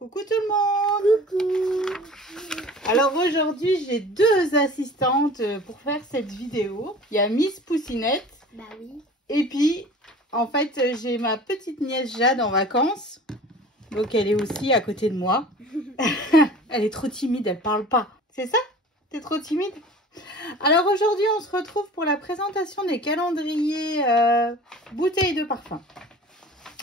Coucou tout le monde. Coucou. Alors aujourd'hui j'ai deux assistantes pour faire cette vidéo. Il y a Miss Poussinette. Bah oui. Et puis en fait j'ai ma petite nièce Jade en vacances. Donc elle est aussi à côté de moi. Elle est trop timide, elle parle pas. C'est ça? T'es trop timide? Alors aujourd'hui on se retrouve pour la présentation des calendriers bouteilles de parfum.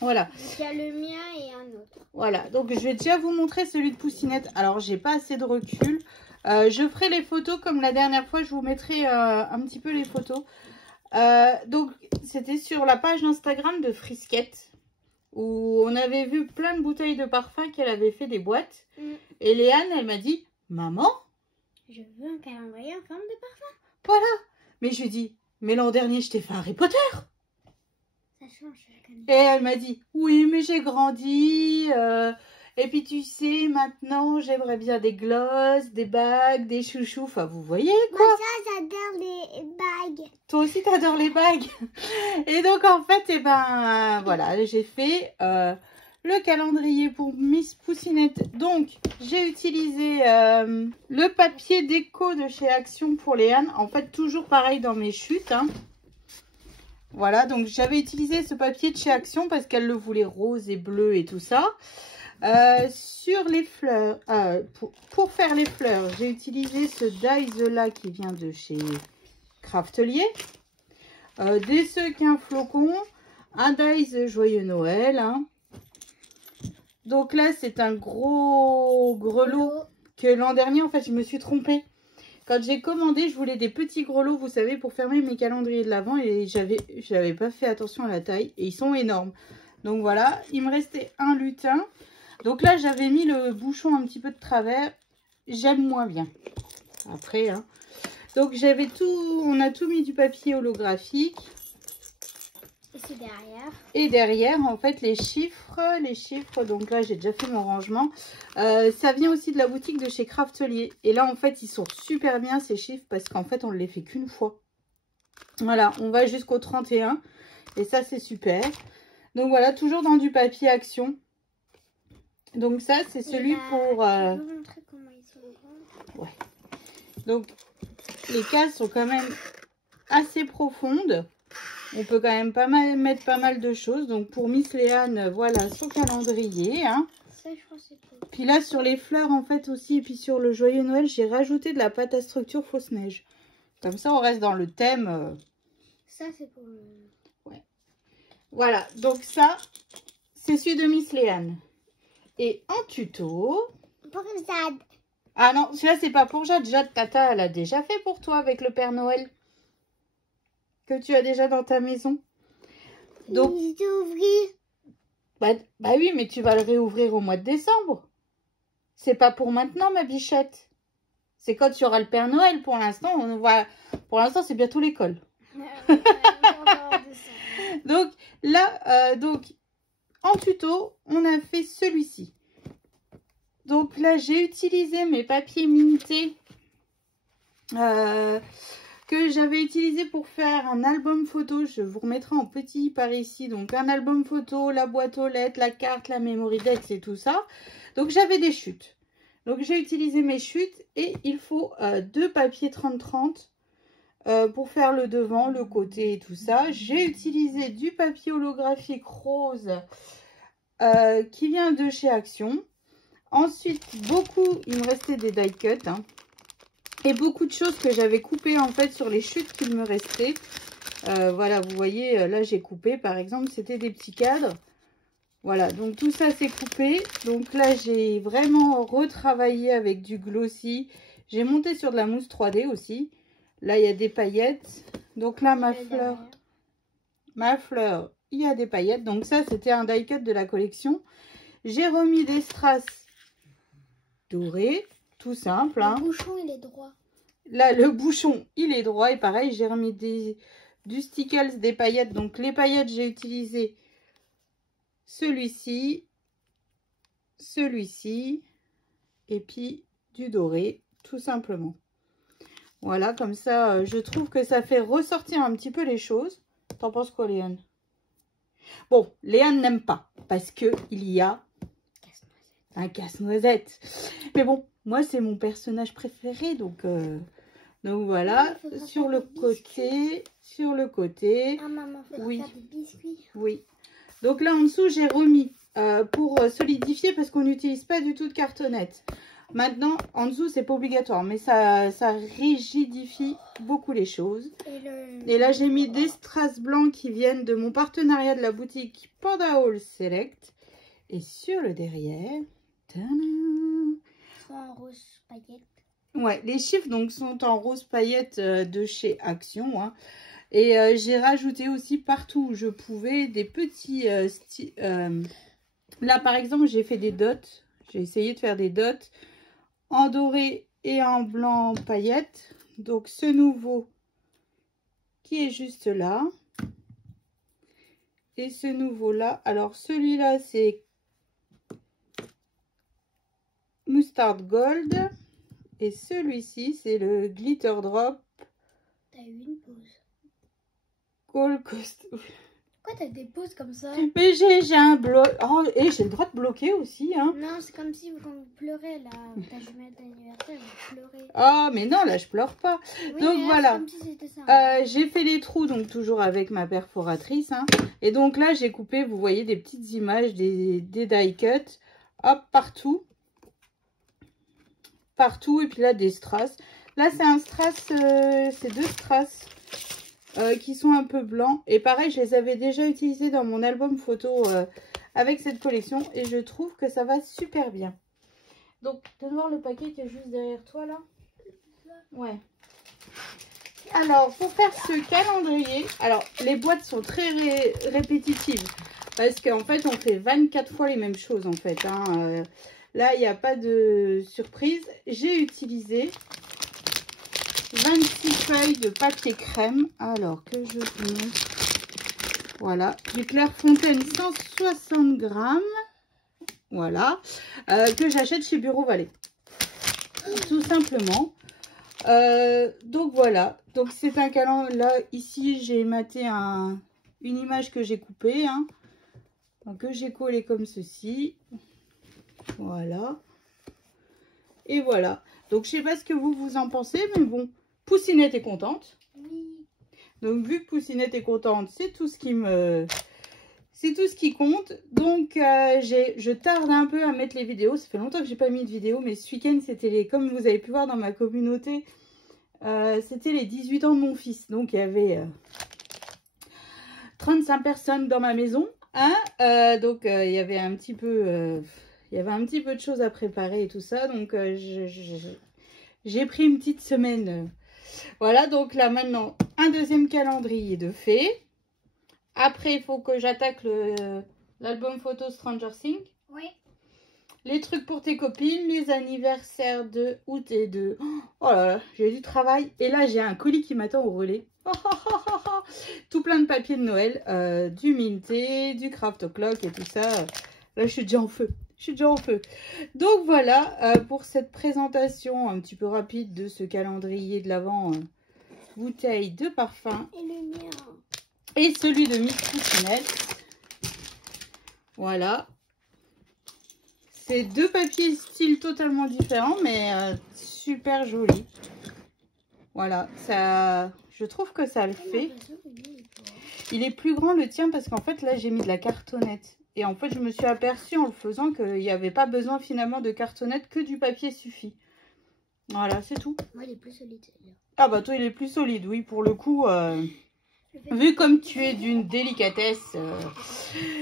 Voilà. Il y a le mien et un autre. Voilà, donc je vais déjà vous montrer celui de Poussinette. Alors j'ai pas assez de recul. Je ferai les photos comme la dernière fois. Je vous mettrai un petit peu les photos. Donc c'était sur la page Instagram de Frisquette, où on avait vu plein de bouteilles de parfum qu'elle avait fait des boîtes. Et Léane, elle m'a dit, maman, je veux un calendrier en forme de parfum. Voilà. Mais je lui ai dit, mais l'an dernier je t'ai fait Harry Potter. Ça change. Et elle m'a dit, oui, mais j'ai grandi. Et puis tu sais, maintenant, j'aimerais bien des glosses, des bagues, des chouchous. Enfin, vous voyez quoi? Moi, ça, j'adore les bagues. Toi aussi, t'adores les bagues. Et donc, en fait, eh ben, voilà, j'ai fait le calendrier pour Miss Poussinette. Donc, j'ai utilisé le papier déco de chez Action pour Léane. En fait, toujours pareil dans mes chutes, hein. Voilà, donc j'avais utilisé ce papier de chez Action parce qu'elle le voulait rose et bleu et tout ça. Sur les fleurs, pour faire les fleurs, j'ai utilisé ce dies là qui vient de chez Craftelier. Des sequins flocons, un dies joyeux Noël. Hein. Donc là, c'est un gros grelots que l'an dernier, en fait, je me suis trompée. Quand j'ai commandé, je voulais des petits grelots, vous savez, pour fermer mes calendriers de l'Avent. Et j'avais pas fait attention à la taille. Et ils sont énormes. Donc voilà, il me restait un lutin. Donc là, j'avais mis le bouchon un petit peu de travers. J'aime moins bien. Après, hein. Donc j'avais tout, on a tout mis du papier holographique. Et c'est derrière. Et derrière, en fait, les chiffres. Donc là, j'ai déjà fait mon rangement. Ça vient aussi de la boutique de chez Craftelier. Et là, en fait, ils sont super bien, ces chiffres, parce qu'en fait, on ne les fait qu'une fois. Voilà, on va jusqu'au 31. Et ça, c'est super. Donc voilà, toujours dans du papier Action. Donc ça, c'est celui pour... Je vais vous montrer comment ils sont grands. Ouais. Donc, les cases sont quand même assez profondes. On peut quand même mettre pas mal de choses. Donc pour Miss Léane, voilà son calendrier. Hein. Ça, je pense que c'est tout. Puis là, sur les fleurs, en fait, aussi. Et puis sur le joyeux Noël, j'ai rajouté de la pâte à structure fausse neige. Comme ça, on reste dans le thème. Ça, c'est pour le... Ouais. Voilà. Donc ça, c'est celui de Miss Léane. Et en tuto... Pour Jade. Ah non, celui-là, c'est pas pour Jade. Jade, Tata, elle a déjà fait pour toi avec le Père Noël. Que tu as déjà dans ta maison. Donc, bah oui, mais tu vas le réouvrir au mois de décembre. C'est pas pour maintenant, ma bichette. C'est quand tu auras le Père Noël. Pour l'instant, on voit. Pour l'instant, c'est bientôt l'école. Donc là, en tuto, on a fait celui-ci. Donc là, j'ai utilisé mes papiers minutés. Que j'avais utilisé pour faire un album photo. Je vous remettrai en petit par ici. Donc un album photo, la boîte aux lettres, la carte, la memory dex et tout ça. Donc j'avais des chutes. Donc j'ai utilisé mes chutes et il faut deux papiers 30-30 pour faire le devant, le côté et tout ça. J'ai utilisé du papier holographique rose qui vient de chez Action. Ensuite, il me restait des die cuts. Hein. Et beaucoup de choses que j'avais coupées en fait sur les chutes qu'il me restait. Voilà, vous voyez, là j'ai coupé par exemple, c'était des petits cadres. Voilà, donc tout ça c'est coupé. Donc là j'ai vraiment retravaillé avec du glossy. J'ai monté sur de la mousse 3D aussi. Là il y a des paillettes. Donc là ma fleur, il y a des paillettes. Donc ça c'était un die cut de la collection. J'ai remis des strass dorés. Tout simple. Hein. Le bouchon, il est droit. Là, le bouchon, il est droit. Et pareil, j'ai remis du stickles, des paillettes. Donc, les paillettes, j'ai utilisé celui-ci, et puis du doré, tout simplement. Voilà, comme ça, je trouve que ça fait ressortir un petit peu les choses. T'en penses quoi, Léane? Bon, Léane n'aime pas parce que il y a un casse-noisette. Mais bon, moi c'est mon personnage préféré, donc voilà. Sur le côté, Ah maman, faudra oui, faire des biscuits. oui. Donc là en dessous j'ai remis pour solidifier parce qu'on n'utilise pas du tout de cartonnette. Maintenant en dessous c'est pas obligatoire, mais ça rigidifie beaucoup les choses. Et là j'ai mis des strass blancs qui viennent de mon partenariat de la boutique Panda Haul Select. Et sur le derrière, Soit en rose paillette. ouais, les chiffres donc sont en rose paillette de chez Action, hein. Et j'ai rajouté aussi partout où je pouvais des petits là par exemple j'ai fait des dots, j'ai essayé de faire des dots en doré et en blanc paillette. Donc ce nouveau qui est juste là et ce nouveau là, alors celui-là c'est Mustard Gold et celui-ci c'est le Glitter Drop. T'as eu une pause. Gold Coast. Pourquoi t'as des pauses comme ça? Mais j'ai un bloc. Oh, et j'ai le droit de bloquer aussi, hein. Non, c'est comme si quand vous pleurez là, ta jumelle d'anniversaire, vous pleurez. Ah, mais non, là je pleure pas. Oui, Donc là, voilà. comme si c'était ça. J'ai fait les trous, donc toujours avec ma perforatrice, hein. Et donc là j'ai coupé, vous voyez, des petites images, des die cut. Hop, partout. Partout. Et puis là des strass. Là c'est un strass, c'est deux strass. Qui sont un peu blancs. Et pareil, je les avais déjà utilisés dans mon album photo avec cette collection. Et je trouve que ça va super bien. Donc, tu vas voir le paquet qui est juste derrière toi, là? Ouais. Alors, pour faire ce calendrier, alors, les boîtes sont très répétitives. Parce qu'en fait, on fait 24 fois les mêmes choses, en fait, hein. Là, il n'y a pas de surprise. J'ai utilisé 26 feuilles de papier crème. Alors que je vous montre. Voilà. Du Clairefontaine 160 grammes. Voilà. Que j'achète chez Bureau Vallée. Tout simplement. Donc voilà. Donc c'est un calendrier. Là, ici, j'ai maté une image que j'ai coupée. Hein. Donc, que j'ai collé comme ceci. Voilà. Et voilà. Donc je sais pas ce que vous en pensez. Mais bon. Poussinette est contente. Oui. Donc vu que Poussinette est contente, c'est tout ce qui compte. Donc je tarde un peu à mettre les vidéos. Ça fait longtemps que j'ai pas mis de vidéo, mais ce week-end c'était comme vous avez pu voir dans ma communauté, c'était les 18 ans de mon fils. Donc il y avait 35 personnes dans ma maison. Hein, donc il y avait un petit peu de choses à préparer et tout ça. Donc j'ai pris une petite semaine. Voilà, donc là maintenant, un deuxième calendrier de fées. Après, il faut que j'attaque l'album photo Stranger Things. Oui. Les trucs pour tes copines, les anniversaires de août et de... Oh là là, j'ai du travail. Et là, j'ai un colis qui m'attend au relais. Tout plein de papiers de Noël, du Minté, du Craft O'Clock et tout ça. Là, je suis déjà en feu. Je suis déjà en feu. Donc voilà, pour cette présentation un petit peu rapide de ce calendrier de l'Avent bouteille de parfum. Et le mien. Et celui de Miss Poussinette. Voilà. C'est deux papiers style totalement différents, mais super jolis. Voilà, ça, je trouve que ça le fait. Il est plus grand le tien parce qu'en fait là j'ai mis de la cartonnette. Et en fait je me suis aperçue en le faisant qu'il n'y avait pas besoin finalement de cartonnette, que du papier suffit. Voilà, c'est tout. Moi il est plus solide celui-là. Ah bah toi il est plus solide, oui, pour le coup. Vu comme tu es d'une délicatesse.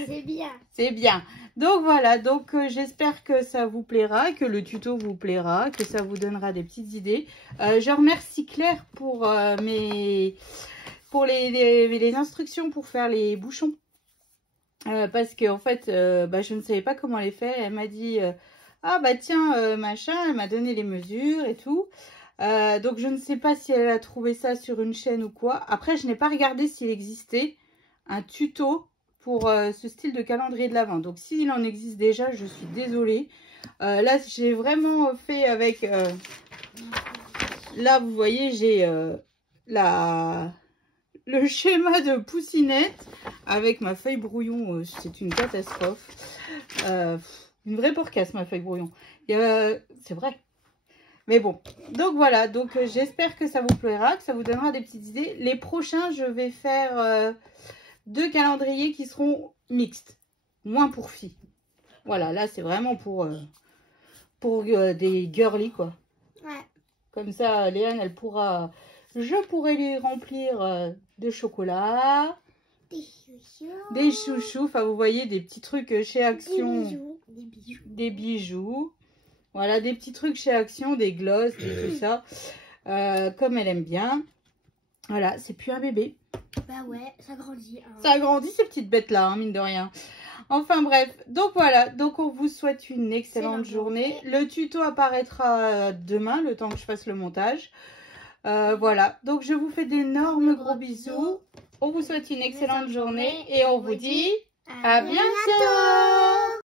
C'est bien. C'est bien. Donc voilà, donc j'espère que ça vous plaira, que le tuto vous plaira, que ça vous donnera des petites idées. Je remercie Claire pour, les instructions pour faire les bouchons. Parce qu'en fait, je ne savais pas comment les faire. Elle m'a dit, ah bah tiens, machin, elle m'a donné les mesures et tout. Donc je ne sais pas si elle a trouvé ça sur une chaîne ou quoi. Après, je n'ai pas regardé s'il existait un tuto pour ce style de calendrier de l'Avent. Donc s'il en existe déjà, je suis désolée. Là, j'ai vraiment fait avec... là, vous voyez, j'ai le schéma de Poussinette avec ma feuille brouillon. C'est une catastrophe. Une vraie porcasse, ma feuille brouillon. C'est vrai. Mais bon, donc voilà, donc j'espère que ça vous plaira, que ça vous donnera des petites idées. Les prochains, je vais faire 2 calendriers qui seront mixtes, moins pour filles. Voilà, là c'est vraiment pour des girly quoi. Ouais. Comme ça, Léane, je pourrai les remplir de chocolat, des chouchous, enfin vous voyez des petits trucs chez Action, des bijoux. Voilà, des petits trucs chez Action, des glosses, tout ça, comme elle aime bien. Voilà, c'est plus un bébé. Bah ouais, ça grandit. Hein. Ça grandit ces petites bêtes-là, hein, mine de rien. Enfin bref, donc voilà, donc on vous souhaite une excellente journée. Le tuto apparaîtra demain, le temps que je fasse le montage. Voilà, donc je vous fais d'énormes gros bisous. On vous souhaite une excellente journée et on vous dit à bientôt.